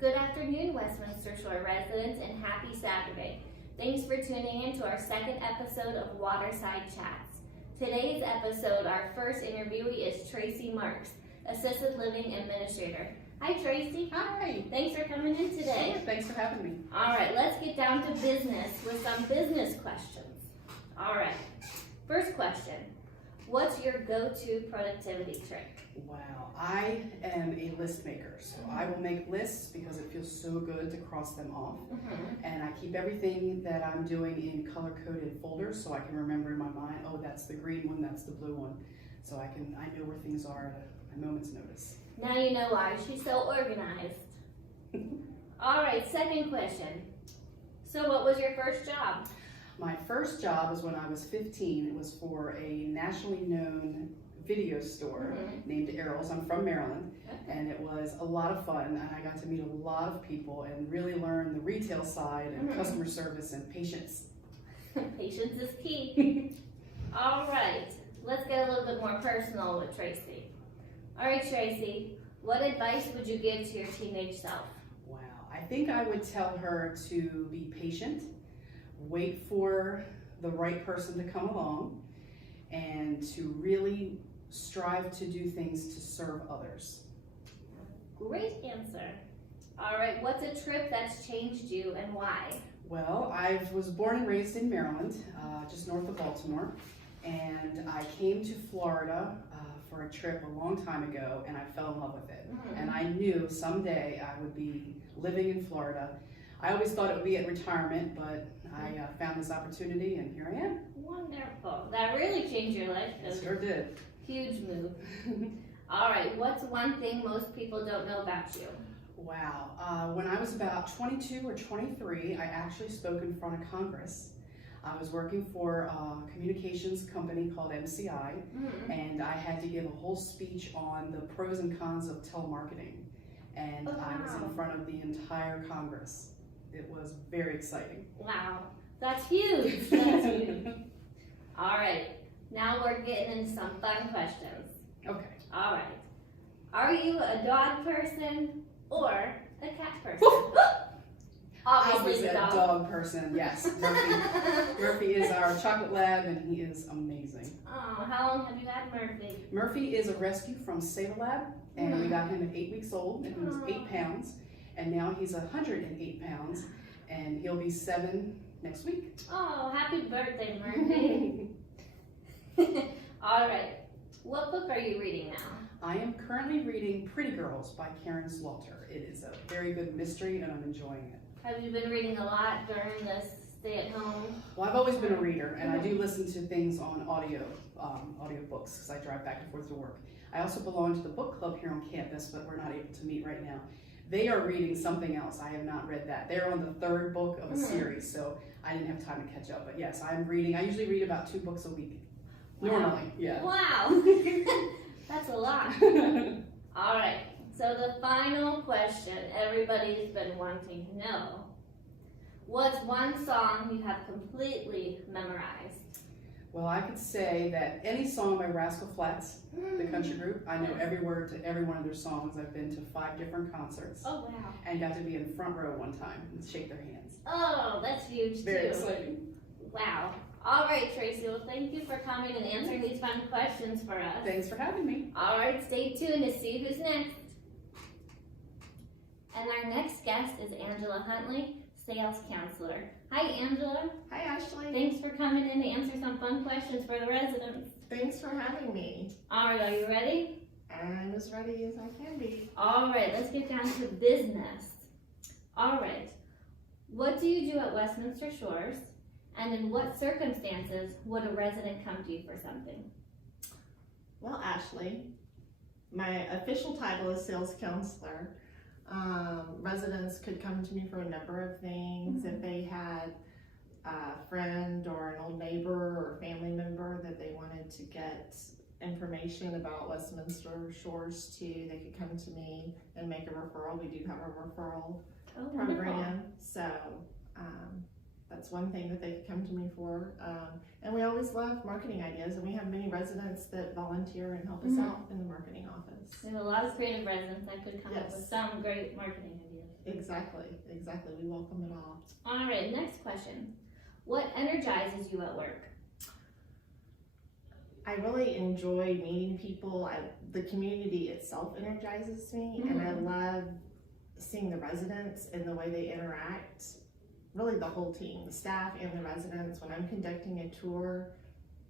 Good afternoon, Westminster Shore residents, and happy Saturday. Thanks for tuning in to our second episode of Waterside Chats. Today's episode, our first interviewee is Tracy Marks, Assisted Living Administrator. Hi, Tracy. Hi. Thanks for coming in today. Sure, thanks for having me. All right, let's get down to business with some business questions. All right, first question. What's your go-to productivity trick? Wow, I am a list maker, so I will make lists because it feels so good to cross them off. And I keep everything that I'm doing in color-coded folders so I can remember in my mind, oh, that's the green one, that's the blue one. So I know where things are at a moment's notice. Now you know why she's so organized. All right, second question. So what was your first job? My first job was when I was 15. It was for a nationally known video store named Errol's. I'm from Maryland, and it was a lot of fun, and I got to meet a lot of people and really learn the retail side and customer service and patience. Patience is key. All right, let's get a little bit more personal with Tracy. All right, Tracy, what advice would you give to your teenage self? Wow, I think I would tell her to be patient, wait for the right person to come along, and to really strive to do things to serve others. Great answer. All right, what's a trip that's changed you and why? Well, I was born and raised in Maryland, just north of Baltimore, and I came to Florida for a trip a long time ago, and I fell in love with it. And I knew someday I would be living in Florida. I always thought it would be at retirement, but I found this opportunity, and here I am. Wonderful. That really changed your life. It sure did. Huge move. All right, what's one thing most people don't know about you? Wow. When I was about 22 or 23, I actually spoke in front of Congress. I was working for a communications company called MCI, and I had to give a whole speech on the pros and cons of telemarketing. And I was in front of the entire Congress. It was very exciting. Wow, that's huge. That's huge. All right, now we're getting into some fun questions. Okay. All right. Are you a dog person or a cat person? Obviously a dog person, yes. Murphy is our chocolate lab, and he is amazing. Oh, how long have you had Murphy? Murphy is a rescue from Save a Lab, and we got him at 8 weeks old, and he was 8 pounds, and now he's 108 pounds, and he'll be 7 next week. Oh, happy birthday, Murphy. All right. What book are you reading now? I am currently reading Pretty Girls by Karen Slaughter. It is a very good mystery, and I'm enjoying it. Have you been reading a lot during this stay at home? Well, I've always been a reader, and I do listen to things on audio books because I drive back and forth to work. I also belong to the book club here on campus, but we're not able to meet right now. They are reading something else. I have not read that. They're on the 3rd book of a series, so I didn't have time to catch up. But yes, I'm reading. I usually read about 2 books a week. Wow. Normally, yeah. Wow. That's a lot. All right. So the final question everybody's been wanting to know. What's one song you have completely memorized? Well, I could say that any song by Rascal Flatts, the country group, I know every word to every one of their songs. I've been to 5 different concerts. Oh, wow. And got to be in the front row one time and shake their hands. Oh, that's huge too. Very exciting. Wow. All right, Tracy. Well, thank you for coming and answering these fun questions for us. Thanks for having me. All right, stay tuned to see who's next. And our next guest is Angela Huntley, Sales Counselor. Hi, Angela. Hi, Ashley. Thanks for coming in to answer some fun questions for the residents. Thanks for having me. All right, are you ready? I'm as ready as I can be. All right, let's get down to business. All right, what do you do at Westminster Shores? And in what circumstances would a resident come to you for something? Well, Ashley, my official title is Sales Counselor. Residents could come to me for a number of things. If they had a friend or an old neighbor or family member that they wanted to get information about Westminster Shores too, they could come to me and make a referral. We do have a referral program. So that's one thing that they could come to me for. And we always love marketing ideas, and we have many residents that volunteer and help us out in the marketing office. We have a lot of creative residents that could come up with some great marketing ideas. Exactly. We welcome it all. All right, next question. What energizes you at work? I really enjoy meeting people. The community itself energizes me, and I love seeing the residents and the way they interact. Really the whole team, the staff and the residents. When I'm conducting a tour,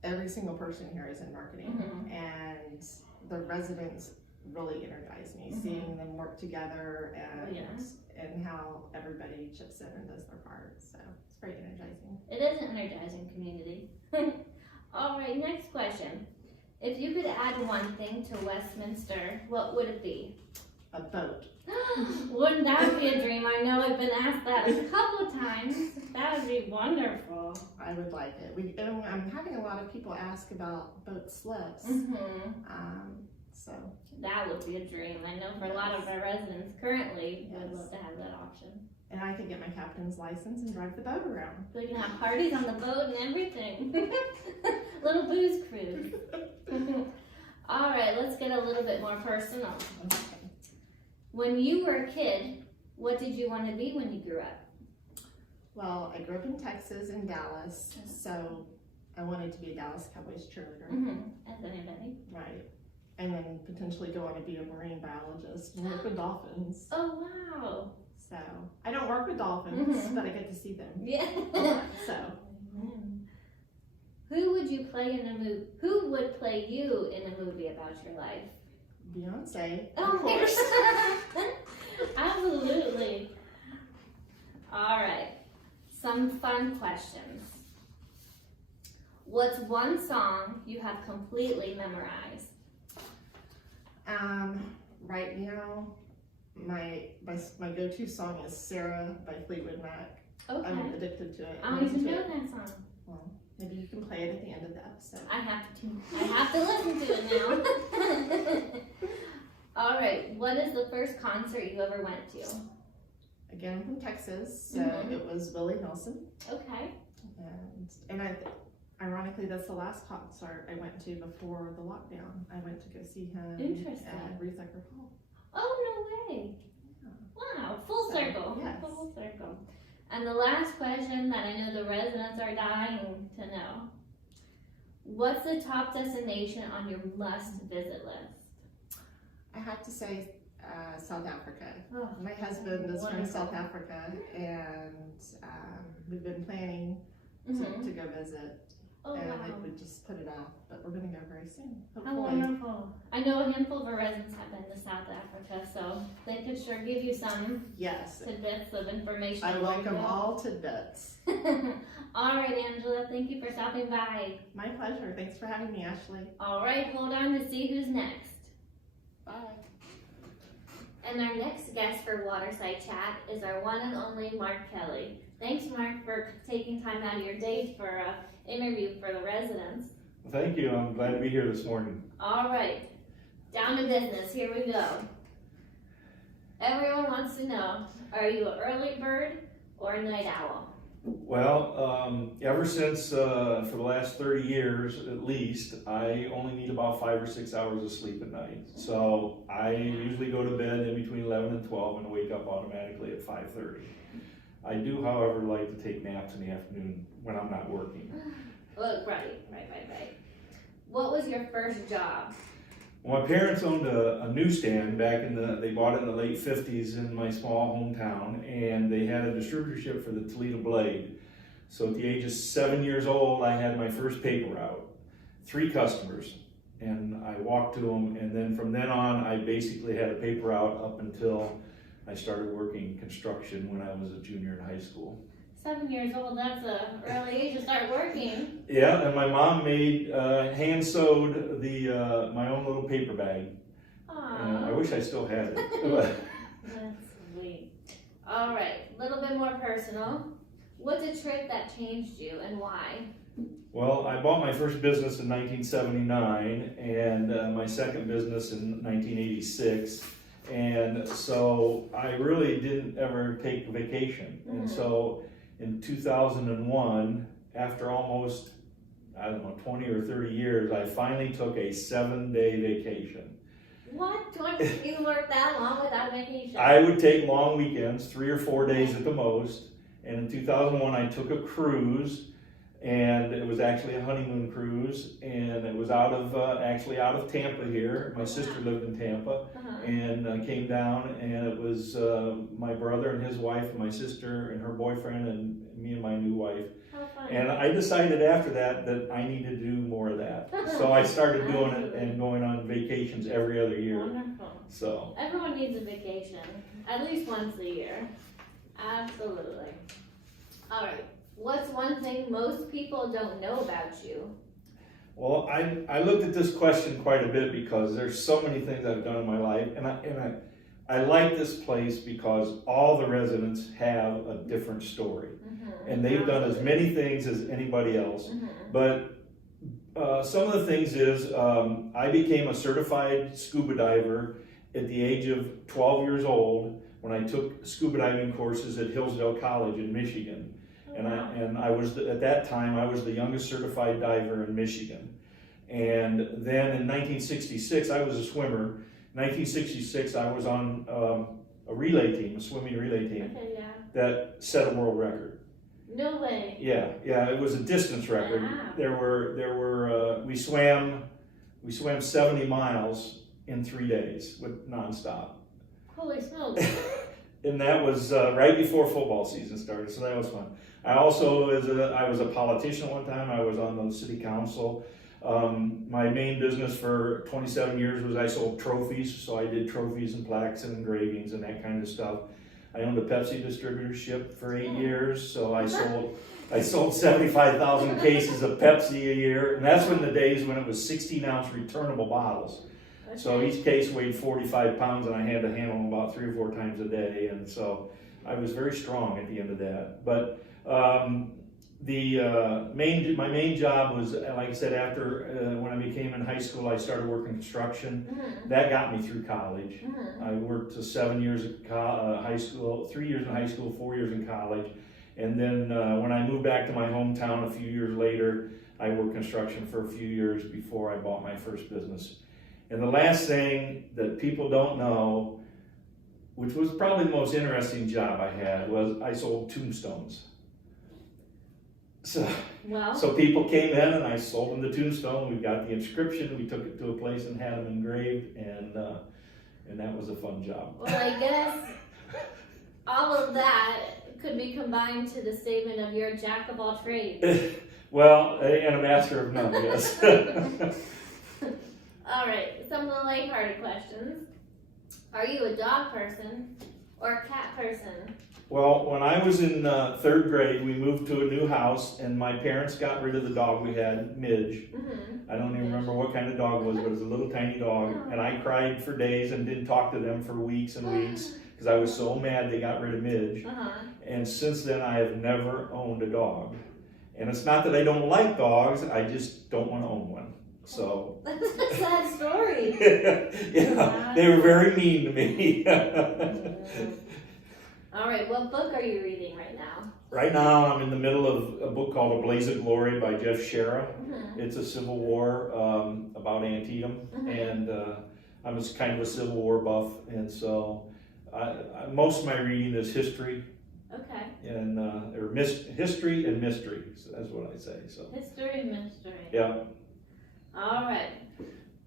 every single person here is in marketing, and the residents really energize me, seeing them work together and how everybody chips in and does their part. So it's very energizing. It is an energizing community. All right, next question. If you could add one thing to Westminster, what would it be? A boat. Wouldn't that be a dream? I know I've been asked that a couple of times. That would be wonderful. I would like it. I'm having a lot of people ask about boat slips. So that would be a dream. I know for a lot of our residents currently would love to have that option. And I could get my captain's license and drive the boat around. We can have parties on the boat and everything. Little booze cruise. All right, let's get a little bit more personal. Okay. When you were a kid, what did you want to be when you grew up? Well, I grew up in Texas, in Dallas, so I wanted to be a Dallas Cowboys cheerleader. As anybody. Right. And then potentially go on to be a marine biologist and work with dolphins. Oh, wow. So, I don't work with dolphins, but I get to see them. Yeah. So. Who would you play in a movie? Who would play you in a movie about your life? Beyonce, Oh, of course. Absolutely. All right. Some fun questions. What's one song you have completely memorized? Right now, my go-to song is Sarah by Fleetwood Mac. Okay. I'm addicted to it. I don't even know that song. Well, maybe you can play it at the end of the episode. I have to listen to it now. All right. What is the first concert you ever went to? Again, I'm from Texas, so it was Willie Nelson. Okay. And ironically, that's the last concert I went to before the lockdown. I went to go see him at Ruth Eckerd Hall. Oh, no way. Yeah. Wow. Full circle. Yes. Full circle. And the last question that I know the residents are dying to know. What's the top destination on your must-visit list? I have to say South Africa. Oh, my husband is from South Africa, and we've been planning to go visit. Oh, and wow. we just put it off, but we're going to go very soon. How wonderful. I know a handful of our residents have been to South Africa, so they could sure give you some tidbits of information. I welcome all tidbits. All right, Angela, thank you for stopping by. My pleasure. Thanks for having me, Ashley. All right, hold on to see who's next. Bye. And our next guest for Waterside Chat is our one and only Mark Kelly. Thanks, Mark, for taking time out of your day for an interview for the residents. Well, thank you. I'm glad to be here this morning. All right, down to business. Here we go. Everyone wants to know, are you an early bird or a night owl? Well, ever since for the last 30 years at least, I only need about 5 or 6 hours of sleep at night. So I usually go to bed in between 11 and 12 and wake up automatically at 5:30. I do, however, like to take naps in the afternoon when I'm not working. Well, right. What was your first job? Well, my parents owned a newsstand back they bought it in the late 50s in my small hometown, and they had a distributorship for the Toledo Blade. So at the age of 7 years old, I had my first paper route, 3 customers, and I walked to them, and then from then on, I basically had a paper route up until I started working construction when I was a junior in high school. 7 years old, that's an early age to start working. Yeah, and my mom made, hand sewed my own little paper bag. I wish I still had it. That's sweet. All right, a little bit more personal. What's a trip that changed you and why? Well, I bought my first business in 1979 and my second business in 1986. And so I really didn't ever take a vacation. And so in 2001, after almost, I don't know, 20 or 30 years, I finally took a 7-day vacation. What? You work that long without vacation? I would take long weekends, 3 or 4 days at the most. And in 2001, I took a cruise, and it was actually a honeymoon cruise, and it was actually out of Tampa here. My sister lived in Tampa, and came down, and it was my brother and his wife and my sister and her boyfriend and me and my new wife. How fun. And I decided after that I needed to do more of that. So I started doing it and going on vacations every other year. Wonderful. So Everyone needs a vacation, at least once a year. Absolutely. All right. What's one thing most people don't know about you? well, I looked at this question quite a bit because there's so many things I've done in my life, and I like this place because all the residents have a different story. And they've done as many things as anybody else. But some of the things is I became a certified scuba diver at the age of 12 years old when I took scuba diving courses at Hillsdale College in Michigan. And I was, at that time, I was the youngest certified diver in Michigan. And then in 1966, I was a swimmer. In 1966, I was on a relay team, a swimming relay team, that set a world record. No way. Yeah, it was a distance record. Wow. We swam 70 miles in 3 days with nonstop. Holy smokes. And that was right before football season started, so that was fun. I also I was a politician one time. I was on the city council. My main business for 27 years was I sold trophies, so I did trophies and plaques and engravings and that kind of stuff. I owned a Pepsi distributorship for 8 years, so I sold 75,000 cases of Pepsi a year, and that's when the days when it was 16-ounce returnable bottles. Okay. So each case weighed 45 pounds, and I had to handle them about 3 or 4 times a day, and so I was very strong at the end of that. But my main job was, like I said, after when I became in high school, I started working construction. That got me through college. I worked 7 years at high school, 3 years in high school, 4 years in college. And then when I moved back to my hometown a few years later, I worked construction for a few years before I bought my first business. And the last thing that people don't know, which was probably the most interesting job I had, was I sold tombstones. So people came in and I sold them the tombstone. We got the inscription, we took it to a place and had them engraved, and that was a fun job. Well, I guess all of that could be combined to the statement of you're a jack of all trades. Well, and a master of none, yes. All right, some of the lighthearted questions. Are you a dog person or a cat person? Well, when I was in 3rd grade, we moved to a new house, and my parents got rid of the dog we had, Midge. I don't even remember what kind of dog it was, but it was a little tiny dog. And I cried for days and didn't talk to them for weeks and weeks because I was so mad they got rid of Midge. And since then, I have never owned a dog. And it's not that I don't like dogs, I just don't want to own one. So That's a sad story. yeah, they were very mean to me. All right, what book are you reading right now? Right now, I'm in the middle of a book called A Blaze of Glory by Jeff Shera. It's a Civil War about Antietam, and I'm kind of a Civil War buff, and so most of my reading is history. Okay. And history and mystery. So that's what I say. So History and mystery. yeah. All right.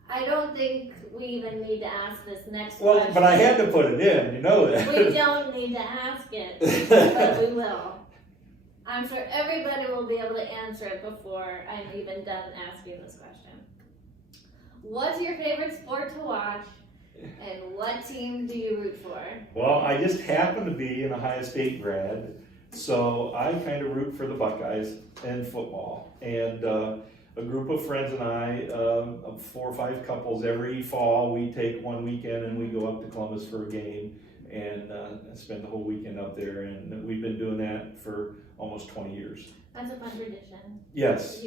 I don't think we even need to ask this next Well, question. but I had to put it in. You know that. We don't need to ask it, but we will. I'm sure everybody will be able to answer it before I'm even done asking this question. What's your favorite sport to watch, and what team do you root for? Well, I just happen to be an Ohio State grad, so I kind of root for the Buckeyes and football. And a group of friends and I, of 4 or 5 couples, every fall we take one weekend and we go up to Columbus for a game and spend the whole weekend up there. And we've been doing that for almost 20 years. That's a fun tradition. Yes.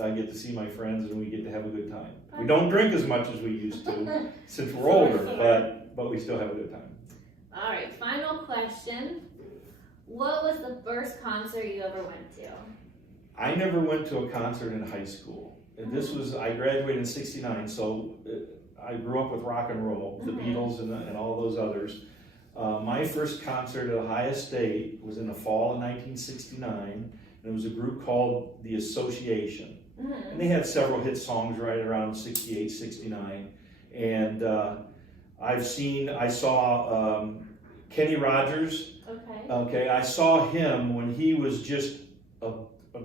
I get to see my friends and we get to have a good time. We don't drink as much as we used to since we're older, but we still have a good time. All right, final question. What was the first concert you ever went to? I never went to a concert in high school. And this was, I graduated in '69, so I grew up with rock and roll, the Beatles and all those others. My first concert at Ohio State was in the fall of 1969, and it was a group called The Association. And they had several hit songs right around 68, 69. And I saw Kenny Rogers. Okay, I saw him when he was just a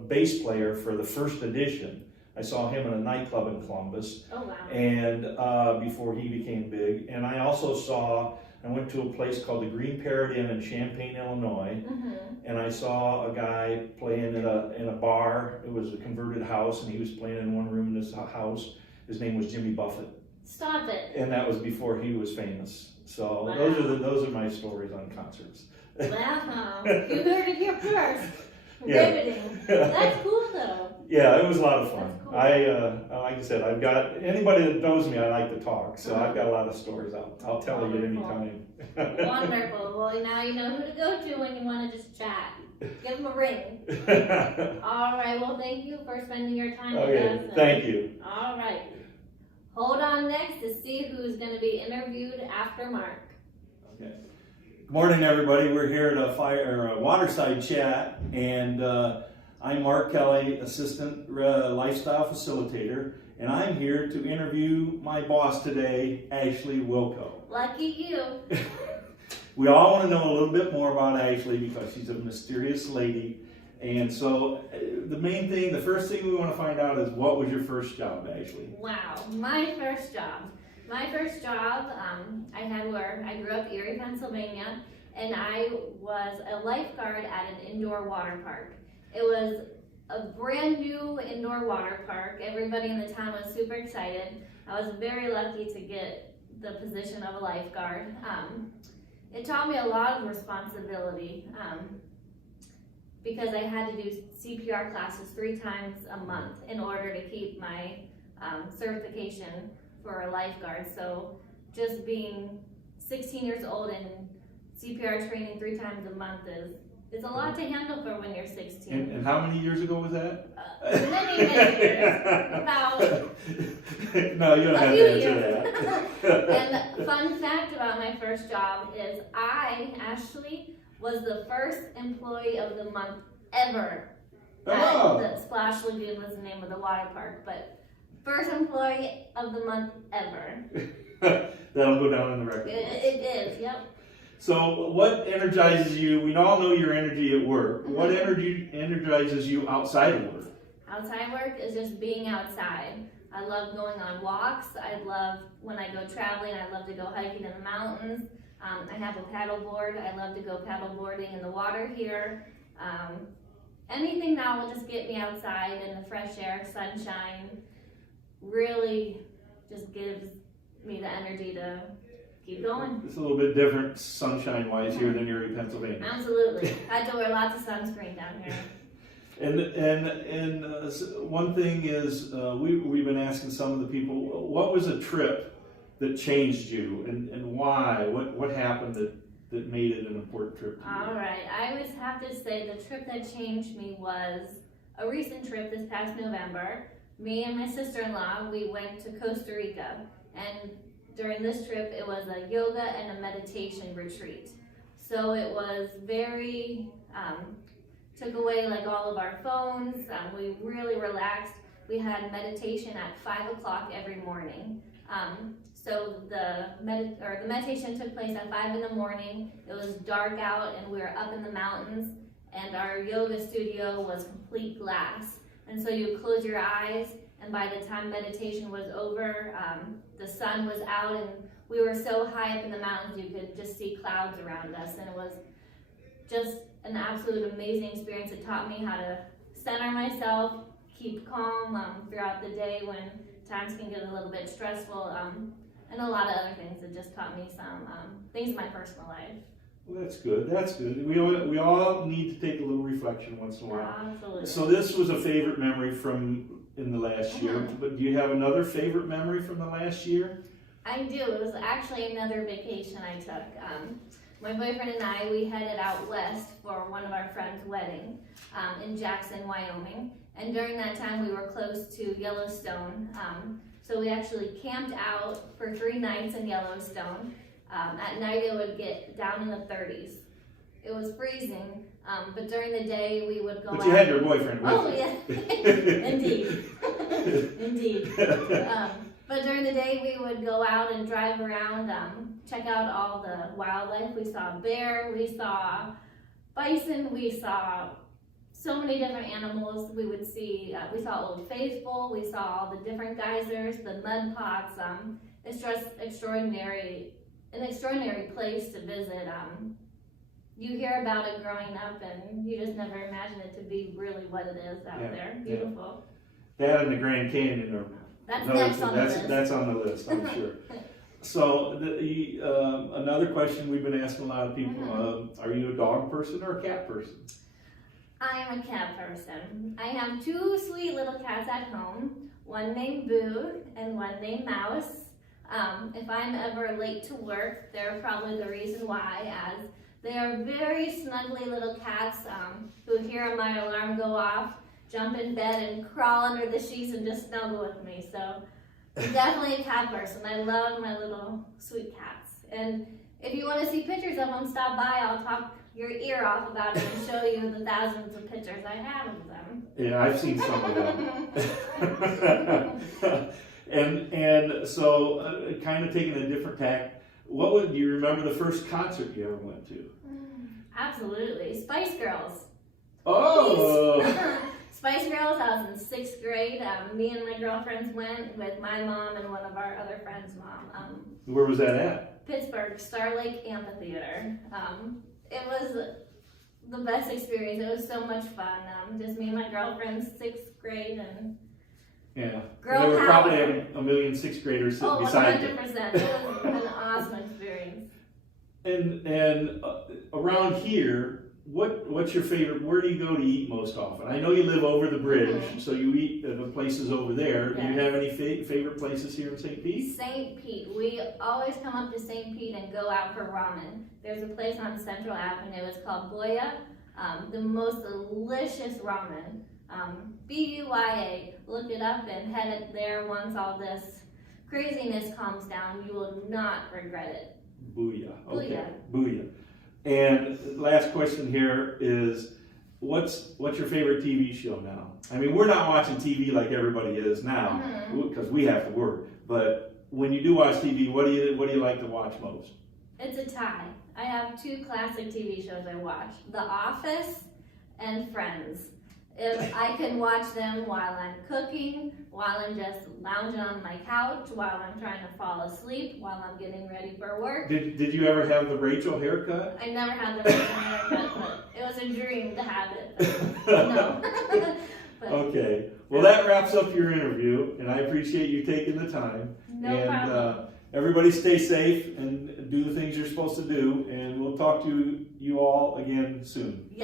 bass player for the first edition. I saw him in a nightclub in Columbus. Oh, wow. And before he became big. And I also I went to a place called the Green Parrot Inn in Champaign, Illinois. And I saw a guy playing in a bar. It was a converted house, and he was playing in one room in this house. His name was Jimmy Buffett. Stop it. And that was before he was famous. So wow. those are my stories on concerts. Wow. You heard it here first. Yeah. Riveting. That's cool though. Yeah, it was a lot of fun. That's cool. I like I said, I've got anybody that knows me, I like to talk, so I've got a lot of stories. I'll tell you at any time. Wonderful. Well, now you know who to go to when you want to just chat. Give them a ring. All right. Well, thank you for spending your time with us. Thank you. All right. Hold on next to see who's going to be interviewed after Mark. Okay. Good morning, everybody. We're here at a Waterside Chat, and I'm Mark Kelly, Assistant Lifestyle Facilitator, and I'm here to interview my boss today, Ashley Wilco. Lucky you. We all want to know a little bit more about Ashley because she's a mysterious lady, and so the first thing we want to find out is, what was your first job, Ashley? Wow, my first job. I grew up in Erie, Pennsylvania, and I was a lifeguard at an indoor water park. It was a brand new indoor water park. Everybody in the town was super excited. I was very lucky to get the position of a lifeguard. It taught me a lot of responsibility because I had to do CPR classes 3 times a month in order to keep my certification for a lifeguard. So just being 16 years old and CPR training 3 times a month is a lot to handle for when you're 16. And how many years ago was that? Many years. About No, you don't have to answer that. And fun fact about my first job is Ashley, was the first employee of the month ever. Oh. The Splash Lagoon was the name of the water park, but first employee of the month ever. That'll go down in the record. It is, yep. So what energizes you? We all know your energy at work. What energy energizes you outside of work? Outside work is just being outside. I love going on walks. I love when I go traveling. I love to go hiking in the mountains. I have a paddle board. I love to go paddle boarding in the water here. Anything that will just get me outside in the fresh air, sunshine, really just gives me the energy to keep going. It's a little bit different sunshine-wise here than Erie, Pennsylvania. Absolutely. I had to wear lots of sunscreen down here. And one thing is, we've been asking some of the people, what was a trip that changed you, and why? What happened that made it an important trip to you? All right. I always have to say the trip that changed me was a recent trip this past November. Me and my sister-in-law, we went to Costa Rica, and during this trip, it was a yoga and a meditation retreat. So it was very, took away like all of our phones. We really relaxed. We had meditation at 5 o'clock every morning. So the meditation took place at 5 in the morning. It was dark out and we were up in the mountains, and our yoga studio was complete glass. And so you would close your eyes, and by the time meditation was over, the sun was out and we were so high up in the mountains you could just see clouds around us, and it was just an absolute amazing experience. It taught me how to center myself, keep calm throughout the day when times can get a little bit stressful, and a lot of other things. It just taught me some things in my personal life. Well, that's good. That's good. We all need to take a little reflection once in a while. Absolutely. So this was a favorite memory from in the last year. But do you have another favorite memory from the last year? I do. It was actually another vacation I took. my boyfriend and I, we headed out west for one of our friends' wedding in Jackson, Wyoming. And during that time, we were close to Yellowstone. So we actually camped out for 3 nights in Yellowstone. At night, it would get down in the 30s. It was freezing, but during the day, we would go out. But you had your boyfriend with Oh, you. yeah. Indeed. Indeed. But during the day, we would go out and drive around, check out all the wildlife. We saw bear, we saw bison, we saw so many different animals. We would see, we saw Old Faithful, we saw all the different geysers, the mud pots. It's just an extraordinary place to visit. You hear about it growing up, and you just never imagine it to be really what it is out there. Beautiful. That and the Grand Canyon are That's next on the list. That's on the list, I'm sure. So another question we've been asking a lot of people: are you a dog person or a cat person? I am a cat person. I have 2 sweet little cats at home, one named Boo and one named Mouse. If I'm ever late to work, they're probably the reason why, as they are very snuggly little cats who hear my alarm go off, jump in bed and crawl under the sheets and just snuggle with me. So I'm definitely a cat person. I love my little sweet cats. And if you want to see pictures of them, stop by. I'll talk your ear off about it and show you the thousands of pictures I have of them. Yeah, I've seen some of them. and so, kind of taking a different tack. Do you remember the first concert you ever went to? Absolutely, Spice Girls. Oh. Spice Girls, I was in 6th grade. Me and my girlfriends went with my mom and one of our other friends' mom. Where was that at? Pittsburgh, Star Lake Amphitheater. It was the best experience. It was so much fun. Just me and my girlfriends, 6th grade, and Yeah. girl There were power. probably a million 6th graders sitting beside you. 100%. It was an awesome experience. And around here, what's your favorite? Where do you go to eat most often? I know you live over the bridge, so you eat at the places over there. Do you have any favorite places here in St. Pete? St. Pete. We always come up to St. Pete and go out for ramen. There's a place on Central Avenue. It's called Boya. The most delicious ramen. BUYA. Look it up and head it there once all this craziness calms down. You will not regret it. Booyah. Okay. Booyah. And last question here is, what's your favorite TV show now? I mean, we're not watching TV like everybody is now because we have to work. But when you do watch TV, what do you like to watch most? It's a tie. I have 2 classic TV shows I watch: The Office and Friends. If I can watch them while I'm cooking, while I'm just lounging on my couch, while I'm trying to fall asleep, while I'm getting ready for work. Did you ever have the Rachel haircut? I never had the Rachel haircut, but it was a dream to have it. But no. But Okay. Well, that wraps up your interview, and I appreciate you taking the time. no problem. Everybody stay safe and do the things you're supposed to do, and we'll talk to you all again soon. Yes.